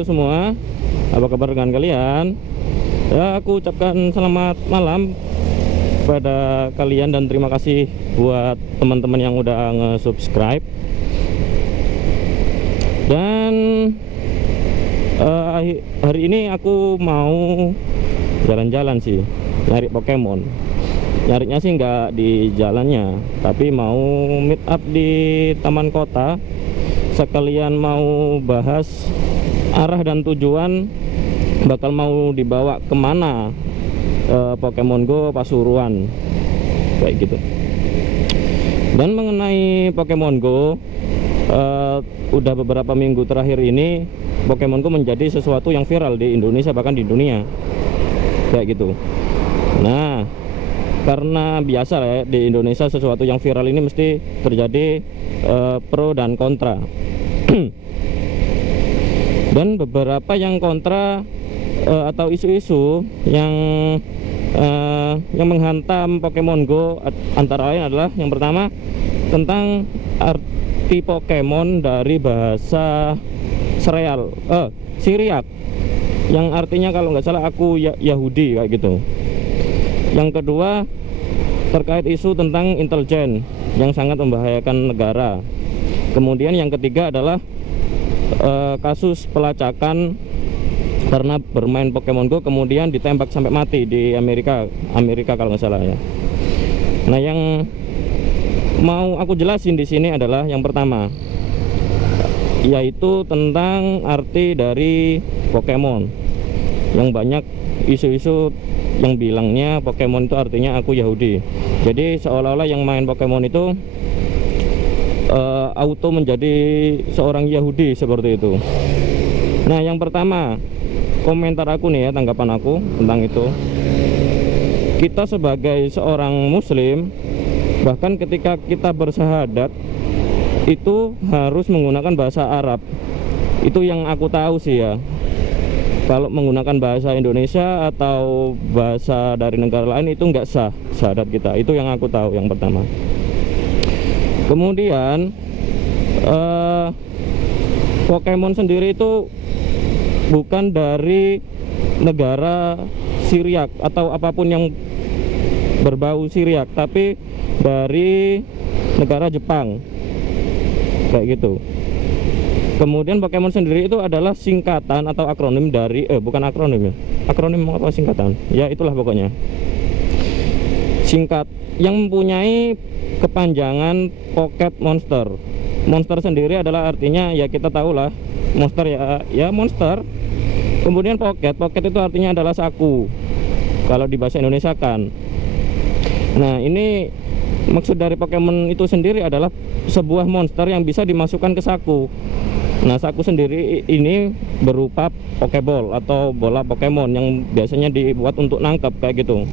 halo semua, apa kabar dengan kalian? Ya, aku ucapkan selamat malam pada kalian dan terima kasih buat teman-teman yang udah nge-subscribe. Dan hari ini aku mau jalan-jalan sih, nyari Pokemon. Nyarinya sih nggak di jalannya, tapi mau meet up di taman kota. Sekalian mau bahas arah dan tujuan bakal mau dibawa kemana Pokemon Go Pasuruan kayak gitu. Dan mengenai Pokemon Go, udah beberapa minggu terakhir ini Pokemon Go menjadi sesuatu yang viral di Indonesia, bahkan di dunia kayak gitu. Nah, karena biasa ya di Indonesia sesuatu yang viral ini mesti terjadi pro dan kontra. Dan beberapa yang kontra atau isu-isu yang menghantam Pokemon Go antara lain adalah yang pertama tentang arti Pokemon dari bahasa Syriac, yang artinya kalau nggak salah aku Yahudi kayak gitu. Yang kedua terkait isu tentang intelijen yang sangat membahayakan negara. Kemudian yang ketiga adalah kasus pelacakan karena bermain Pokemon Go kemudian ditembak sampai mati di Amerika kalau nggak salah ya. Nah, yang mau aku jelasin di sini adalah yang pertama, yaitu tentang arti dari Pokemon. Yang banyak isu-isu yang bilangnya Pokemon itu artinya aku Yahudi. Jadi seolah-olah yang main Pokemon itu auto menjadi seorang Yahudi seperti itu. Nah, yang pertama, komentar aku nih ya, tanggapan aku tentang itu. Kita sebagai seorang muslim, bahkan ketika kita bersyahadat itu harus menggunakan bahasa Arab. Itu yang aku tahu sih ya. Kalau menggunakan bahasa Indonesia atau bahasa dari negara lain itu nggak sah syahadat kita. Itu yang aku tahu yang pertama. Kemudian Pokemon sendiri itu bukan dari negara Syriac atau apapun yang berbau Syriac, tapi dari negara Jepang kayak gitu. Kemudian Pokemon sendiri itu adalah singkatan atau akronim dari bukan akronim ya. Akronim apa singkatan? Ya itulah pokoknya. Singkat yang mempunyai kepanjangan Pocket Monster. Monster sendiri adalah artinya ya kita tahu lah, monster ya monster. Kemudian Pocket itu artinya adalah saku kalau di bahasa Indonesia kan. Nah, ini maksud dari Pokemon itu sendiri adalah sebuah monster yang bisa dimasukkan ke saku. Nah, saku sendiri ini berupa Pokeball atau bola Pokemon yang biasanya dibuat untuk nangkap kayak gitu.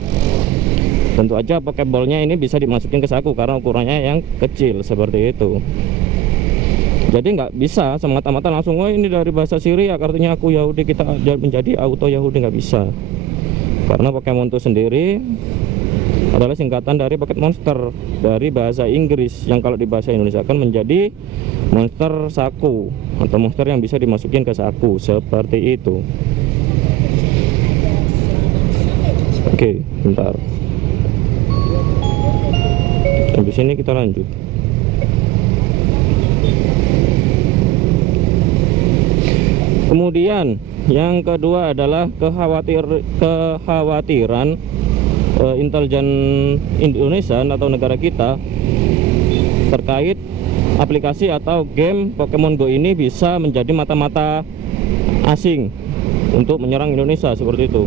Tentu aja Pokeballnya ini bisa dimasukin ke saku karena ukurannya yang kecil seperti itu. Jadi nggak bisa semata-mata langsung, oh ini dari bahasa Syriac artinya aku Yahudi, kita menjadi auto Yahudi, nggak bisa. Karena Pokemon itu sendiri adalah singkatan dari Pocket Monster dari bahasa Inggris yang kalau di bahasa Indonesia kan menjadi monster saku atau monster yang bisa dimasukin ke saku seperti itu. Oke, bentar. Habis ini kita lanjut. Kemudian yang kedua adalah kekhawatiran intelijen Indonesia atau negara kita terkait aplikasi atau game Pokemon Go ini bisa menjadi mata-mata asing untuk menyerang Indonesia seperti itu,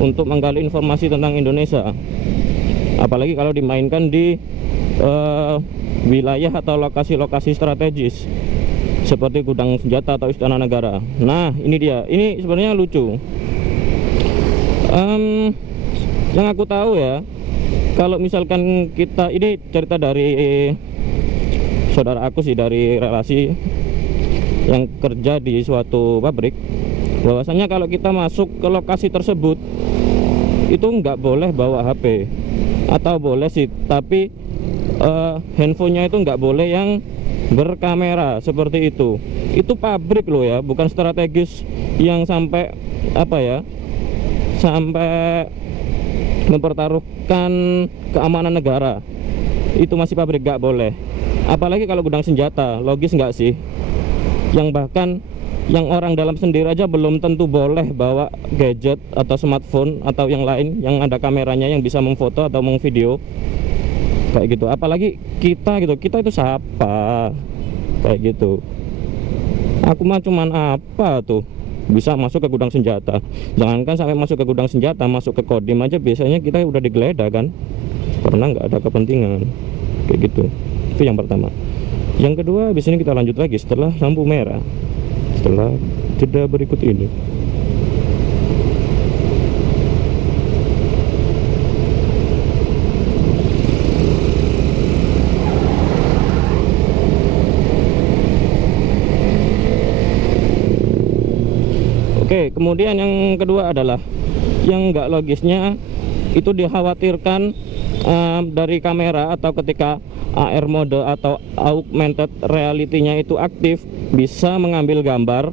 untuk menggali informasi tentang Indonesia, apalagi kalau dimainkan di wilayah atau lokasi-lokasi strategis seperti gudang senjata atau istana negara. Nah, ini dia, ini sebenarnya lucu. Yang aku tahu ya, kalau misalkan kita, ini cerita dari saudara aku sih, dari relasi yang kerja di suatu pabrik, bahwasanya kalau kita masuk ke lokasi tersebut itu nggak boleh bawa HP, atau boleh sih tapi handphonenya itu nggak boleh yang berkamera seperti itu. Itu pabrik loh ya, bukan strategis yang sampai apa ya, sampai mempertaruhkan keamanan negara. Itu masih pabrik, nggak boleh. Apalagi kalau gudang senjata, logis nggak sih? Yang bahkan yang orang dalam sendiri aja belum tentu boleh bawa gadget atau smartphone atau yang lain yang ada kameranya yang bisa memfoto atau memvideo kayak gitu. Apalagi kita gitu, kita itu siapa kayak gitu. Aku mah cuman apa tuh bisa masuk ke gudang senjata. Jangankan sampai masuk ke gudang senjata, masuk ke Kodim aja biasanya kita udah digeledah kan, karena nggak ada kepentingan kayak gitu. Itu yang pertama. Yang kedua, di sini kita lanjut lagi setelah lampu merah, setelah jeda berikut ini. Oke, kemudian yang kedua adalah yang nggak logisnya itu dikhawatirkan dari kamera atau ketika AR mode atau augmented reality-nya itu aktif, bisa mengambil gambar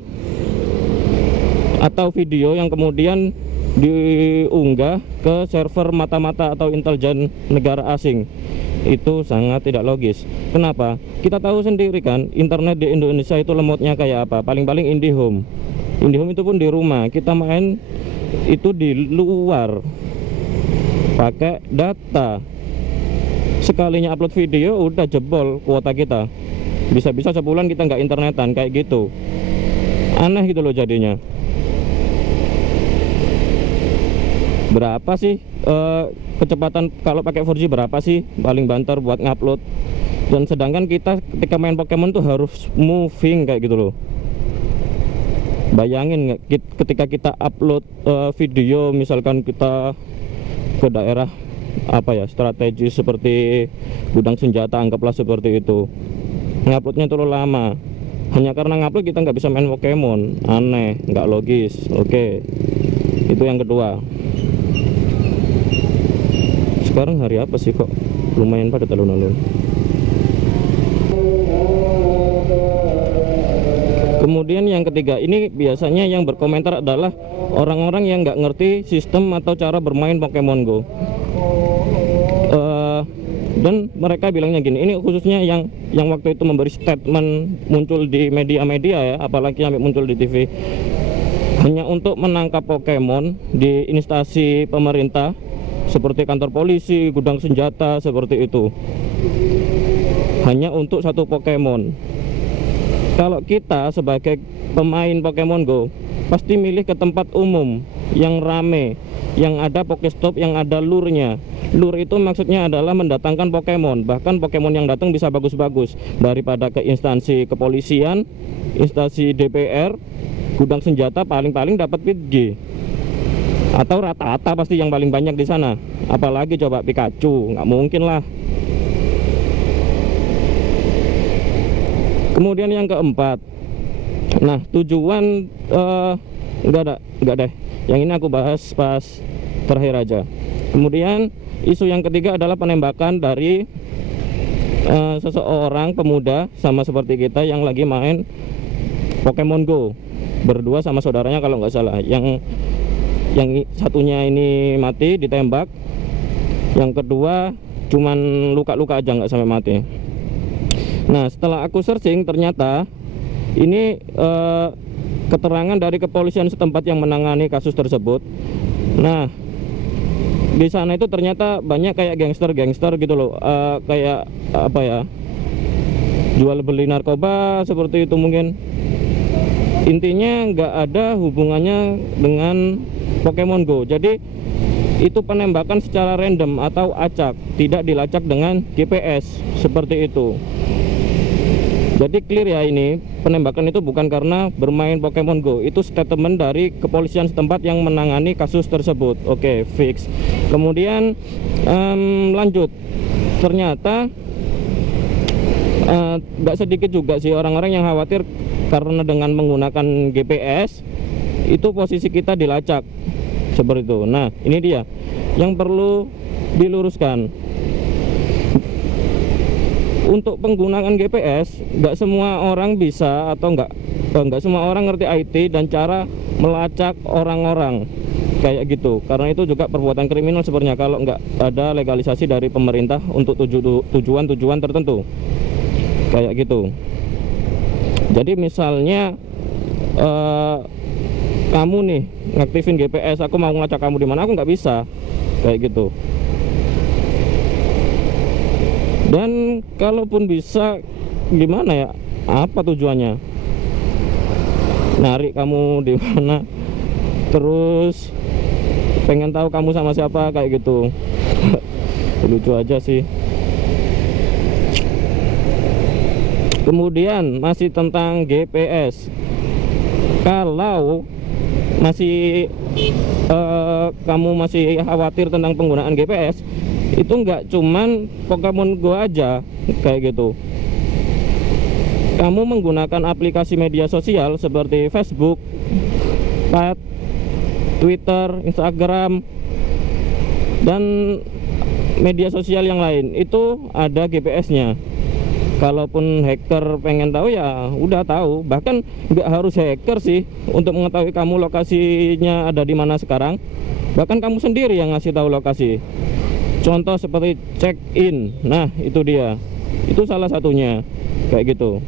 atau video yang kemudian diunggah ke server mata-mata atau intelijen negara asing. Itu sangat tidak logis. Kenapa? Kita tahu sendiri kan, internet di Indonesia itu lemotnya kayak apa. Paling-paling IndiHome. IndiHome itu pun di rumah, kita main itu di luar pakai data. Sekalinya upload video udah jebol kuota kita. Bisa-bisa sebulan kita nggak internetan kayak gitu. Aneh gitu loh jadinya. Berapa sih kecepatan kalau pakai 4G, berapa sih paling banter buat ngupload? Dan sedangkan kita ketika main Pokemon tuh harus moving kayak gitu loh. Bayangin ketika kita upload video, misalkan kita ke daerah apa ya, strategis seperti gudang senjata, anggaplah seperti itu, nguploadnya terlalu lama. Hanya karena ngupload kita nggak bisa main Pokemon. Aneh, nggak logis. Oke, itu yang kedua. Sekarang hari apa sih kok lumayan padat alun-alun? Kemudian yang ketiga, ini biasanya yang berkomentar adalah orang-orang yang nggak ngerti sistem atau cara bermain Pokemon Go. Dan mereka bilangnya gini, ini khususnya yang waktu itu memberi statement muncul di media-media ya, apalagi sampai muncul di TV, hanya untuk menangkap Pokemon di instansi pemerintah seperti kantor polisi, gudang senjata seperti itu, hanya untuk satu Pokemon. Kalau kita sebagai pemain Pokemon Go pasti milih ke tempat umum yang rame, yang ada Pokestop, yang ada lurnya. Lur itu maksudnya adalah mendatangkan Pokemon. Bahkan Pokemon yang datang bisa bagus-bagus, daripada ke instansi kepolisian, instansi DPR, gudang senjata paling-paling dapat PG. Atau rata-rata pasti yang paling banyak di sana. Apalagi coba Pikachu, nggak mungkin lah. Kemudian yang keempat, nah tujuan enggak deh, yang ini aku bahas pas terakhir aja. Kemudian isu yang ketiga adalah penembakan dari seseorang pemuda sama seperti kita yang lagi main Pokemon Go berdua sama saudaranya kalau nggak salah. Yang satunya ini mati ditembak, yang kedua cuman luka-luka aja, nggak sampai mati. Nah, setelah aku searching ternyata ini keterangan dari kepolisian setempat yang menangani kasus tersebut. Nah, di sana itu ternyata banyak kayak gangster-gangster gitu loh, kayak apa ya, jual beli narkoba seperti itu mungkin. Intinya nggak ada hubungannya dengan Pokemon Go. Jadi itu penembakan secara random atau acak, tidak dilacak dengan GPS seperti itu. Jadi clear ya, ini penembakan itu bukan karena bermain Pokemon Go. Itu statement dari kepolisian setempat yang menangani kasus tersebut. Oke, fix. Kemudian lanjut, ternyata nggak sedikit juga sih orang-orang yang khawatir karena dengan menggunakan GPS itu posisi kita dilacak seperti itu. Nah, ini dia yang perlu diluruskan. untuk penggunaan GPS nggak semua orang bisa atau nggak semua orang ngerti IT dan cara melacak orang-orang kayak gitu, karena itu juga perbuatan kriminal sebenarnya kalau nggak ada legalisasi dari pemerintah untuk tujuan-tujuan tertentu kayak gitu. Jadi misalnya kamu nih ngaktifin GPS, aku mau ngelacak kamu di mana, aku nggak bisa kayak gitu. Dan kalaupun bisa, gimana ya? Apa tujuannya? Narik kamu di mana? Terus pengen tahu kamu sama siapa kayak gitu. Lucu aja sih. Kemudian masih tentang GPS. Kalau masih kamu masih khawatir tentang penggunaan GPS, itu nggak cuman Pokemon Go aja kayak gitu. Kamu menggunakan aplikasi media sosial seperti Facebook, Chat, Twitter, Instagram, dan media sosial yang lain itu ada GPS-nya. Kalaupun hacker pengen tahu ya udah tahu. Bahkan nggak harus hacker sih untuk mengetahui kamu lokasinya ada di mana sekarang. Bahkan kamu sendiri yang ngasih tahu lokasi. Contoh seperti check in, nah itu dia, itu salah satunya kayak gitu.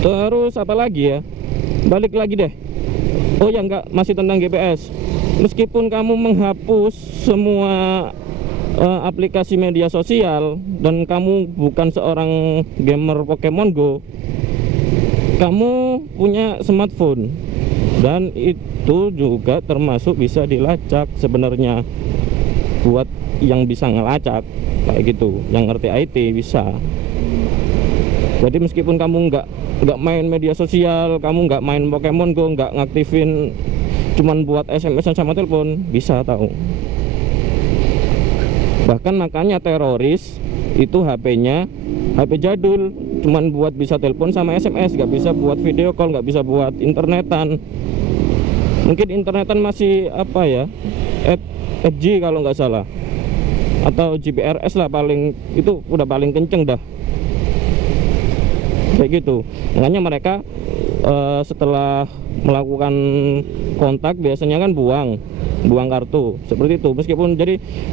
Terus apa lagi ya, balik lagi deh. Oh ya enggak, masih tentang GPS. Meskipun kamu menghapus semua aplikasi media sosial dan kamu bukan seorang gamer Pokemon Go, kamu punya smartphone dan itu juga termasuk bisa dilacak sebenarnya. Buat yang bisa ngelacak kayak gitu, yang ngerti IT bisa. Jadi meskipun kamu nggak main media sosial, kamu nggak main Pokemon Go, nggak ngaktifin, cuman buat SMS sama telepon, bisa tahu. Bahkan makanya teroris itu HP-nya HP jadul, cuman buat bisa telepon sama SMS, nggak bisa buat video call, nggak bisa buat internetan. Mungkin internetan masih apa ya, 5G kalau nggak salah, atau GPRS lah, paling itu udah paling kenceng dah kayak gitu. Makanya mereka setelah melakukan kontak biasanya kan buang kartu seperti itu.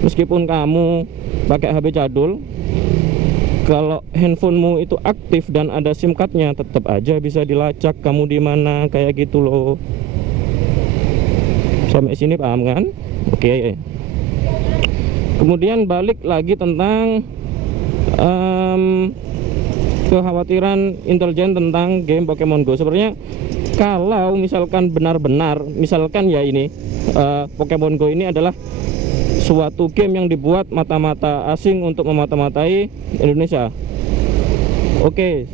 Meskipun kamu pakai HP jadul, kalau handphonemu itu aktif dan ada SIM cardnya, tetap aja bisa dilacak kamu di mana kayak gitu loh. Sampai sini paham kan? Oke. Kemudian balik lagi tentang kekhawatiran intelijen tentang game Pokemon Go. Sebenarnya kalau misalkan benar-benar, misalkan ya ini Pokemon Go ini adalah suatu game yang dibuat mata-mata asing untuk memata-matai Indonesia. Oke,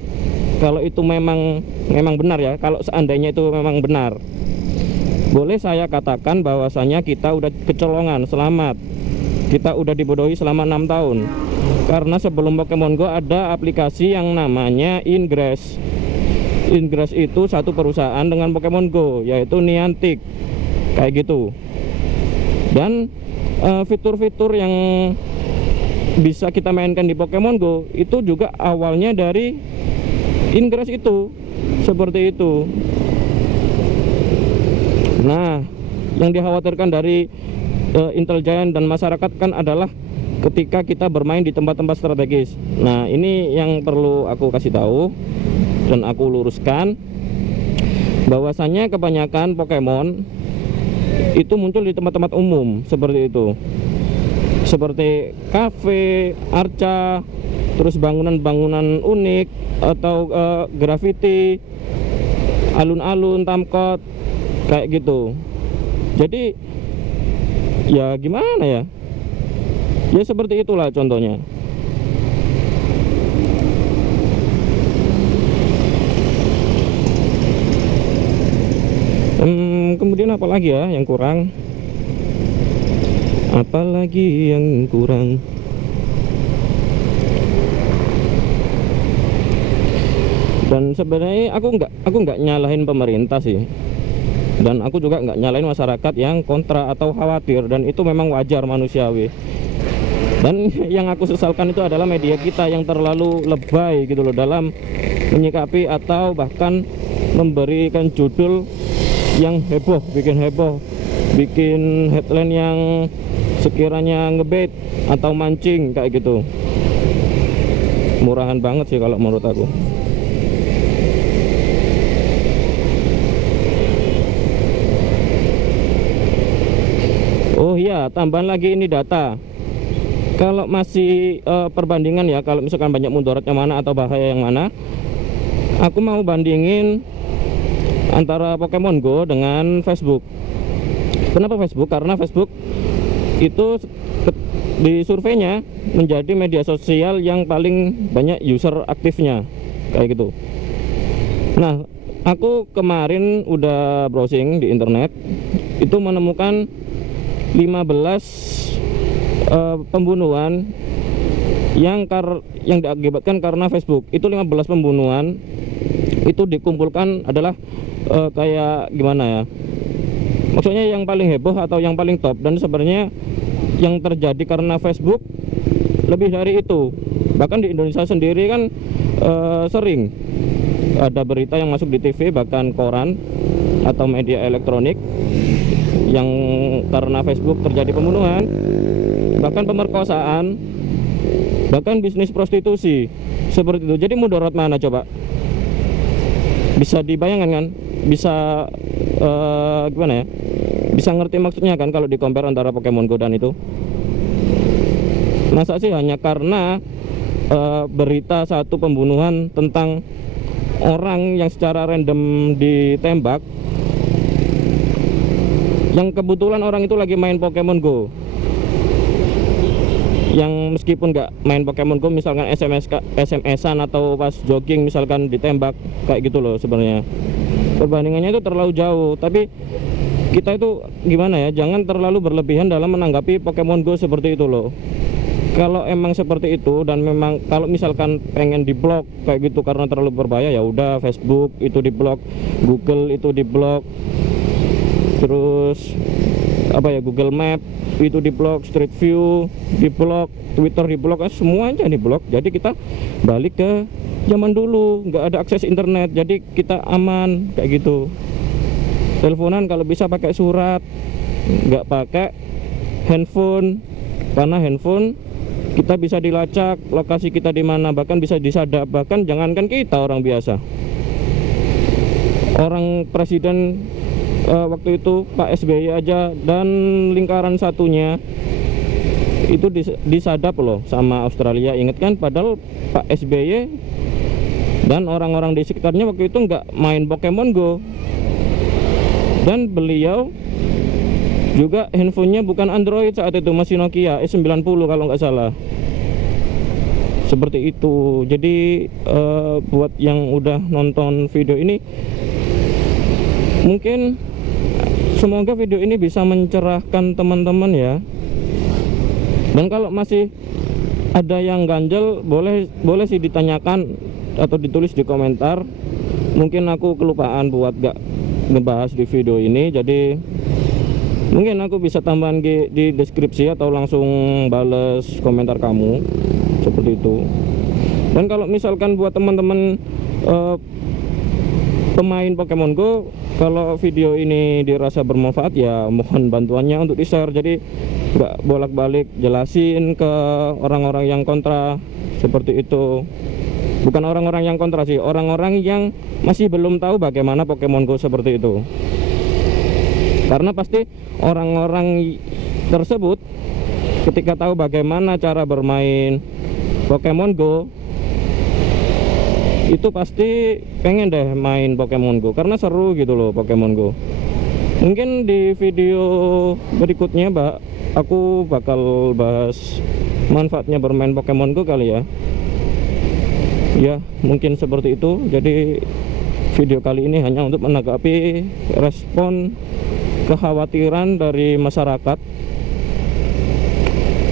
kalau itu memang benar ya, kalau seandainya itu memang benar, boleh saya katakan bahwasanya kita udah kecolongan, selamat. Kita udah dibodohi selama 6 tahun. Karena sebelum Pokemon Go ada aplikasi yang namanya Ingress. Ingress itu satu perusahaan dengan Pokemon Go, yaitu Niantic kayak gitu. Dan fitur-fitur yang bisa kita mainkan di Pokemon Go itu juga awalnya dari Ingress itu, seperti itu. Nah, yang dikhawatirkan dari intelijen dan masyarakat kan adalah ketika kita bermain di tempat-tempat strategis. Nah, ini yang perlu aku kasih tahu dan aku luruskan, bahwasannya kebanyakan Pokemon itu muncul di tempat-tempat umum seperti itu, seperti kafe, arca, terus bangunan-bangunan unik atau graffiti, alun-alun, tamkot kayak gitu. Jadi ya gimana ya, ya seperti itulah contohnya. Kemudian apa lagi ya yang kurang? Apalagi yang kurang? Dan sebenarnya aku nggak nyalahin pemerintah sih, dan aku juga nggak nyalain masyarakat yang kontra atau khawatir, dan itu memang wajar, manusiawi. Dan yang aku sesalkan itu adalah media kita yang terlalu lebay gitu loh dalam menyikapi atau bahkan memberikan judul yang heboh, bikin headline yang sekiranya ngebait atau mancing kayak gitu. Murahan banget sih kalau menurut aku. Oh iya, tambahan lagi ini data. Kalau masih perbandingan ya, kalau misalkan banyak mudarat yang mana atau bahaya yang mana, aku mau bandingin antara Pokemon Go dengan Facebook. Kenapa Facebook? Karena Facebook itu di surveinya menjadi media sosial yang paling banyak user aktifnya, kayak gitu. Nah, aku kemarin udah browsing di internet, itu menemukan 15 pembunuhan yang diakibatkan karena Facebook. Itu 15 pembunuhan itu dikumpulkan adalah kayak gimana ya, maksudnya yang paling heboh atau yang paling top. Dan sebenarnya yang terjadi karena Facebook lebih dari itu. Bahkan di Indonesia sendiri kan sering ada berita yang masuk di TV, bahkan koran atau media elektronik, yang karena Facebook terjadi pembunuhan, bahkan pemerkosaan, bahkan bisnis prostitusi seperti itu. Jadi mudarat mana coba? Bisa dibayangkan kan? Bisa gimana ya? Bisa ngerti maksudnya kan kalau di compare antara Pokemon Go dan itu. Masa sih hanya karena berita satu pembunuhan tentang orang yang secara random ditembak, yang kebetulan orang itu lagi main Pokemon Go, yang meskipun nggak main Pokemon Go, misalkan SMS-an atau pas jogging misalkan ditembak, kayak gitu loh. Sebenarnya perbandingannya itu terlalu jauh. Tapi kita itu gimana ya, jangan terlalu berlebihan dalam menanggapi Pokemon Go seperti itu loh. Kalau emang seperti itu dan memang kalau misalkan pengen diblok kayak gitu karena terlalu berbahaya, ya udah, Facebook itu diblok, Google itu diblok, terus apa ya, Google Map itu diblok, Street View diblok, Twitter diblok, semuanya diblok. Jadi kita balik ke zaman dulu, nggak ada akses internet, jadi kita aman kayak gitu. Teleponan kalau bisa pakai surat, nggak pakai handphone, karena handphone kita bisa dilacak lokasi kita di mana, bahkan bisa disadap. Bahkan jangankan kita, orang biasa, orang presiden waktu itu Pak SBY aja dan lingkaran satunya itu disadap loh sama Australia. Ingat kan, padahal Pak SBY dan orang-orang di sekitarnya waktu itu nggak main Pokemon Go, dan beliau juga handphonenya bukan Android saat itu, masih Nokia E90 kalau nggak salah. Seperti itu. Jadi buat yang udah nonton video ini, mungkin semoga video ini bisa mencerahkan teman-teman ya. Dan kalau masih ada yang ganjel, boleh sih ditanyakan atau ditulis di komentar. Mungkin aku kelupaan buat gak ngebahas di video ini, jadi mungkin aku bisa tambahan di deskripsi atau langsung bales komentar kamu, seperti itu. Dan kalau misalkan buat teman-teman pemain Pokemon Go, kalau video ini dirasa bermanfaat, ya mohon bantuannya untuk di-share. Jadi nggak bolak-balik jelasin ke orang-orang yang kontra, seperti itu. Bukan orang-orang yang kontra sih, orang-orang yang masih belum tahu bagaimana Pokemon Go seperti itu. Karena pasti orang-orang tersebut ketika tahu bagaimana cara bermain Pokemon Go, itu pasti pengen deh main Pokemon Go karena seru gitu loh Pokemon Go. Mungkin di video berikutnya aku bakal bahas manfaatnya bermain Pokemon Go kali ya. Ya mungkin seperti itu. Jadi video kali ini hanya untuk menanggapi respon kekhawatiran dari masyarakat.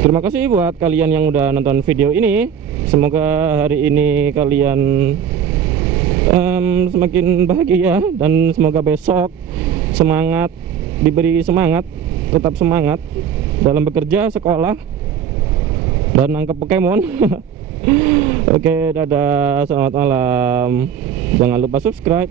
Terima kasih buat kalian yang udah nonton video ini. Semoga hari ini kalian semakin bahagia, dan semoga besok semangat, diberi semangat, tetap semangat dalam bekerja, sekolah, dan nangkep Pokemon. Oke, dadah, selamat malam. Jangan lupa subscribe.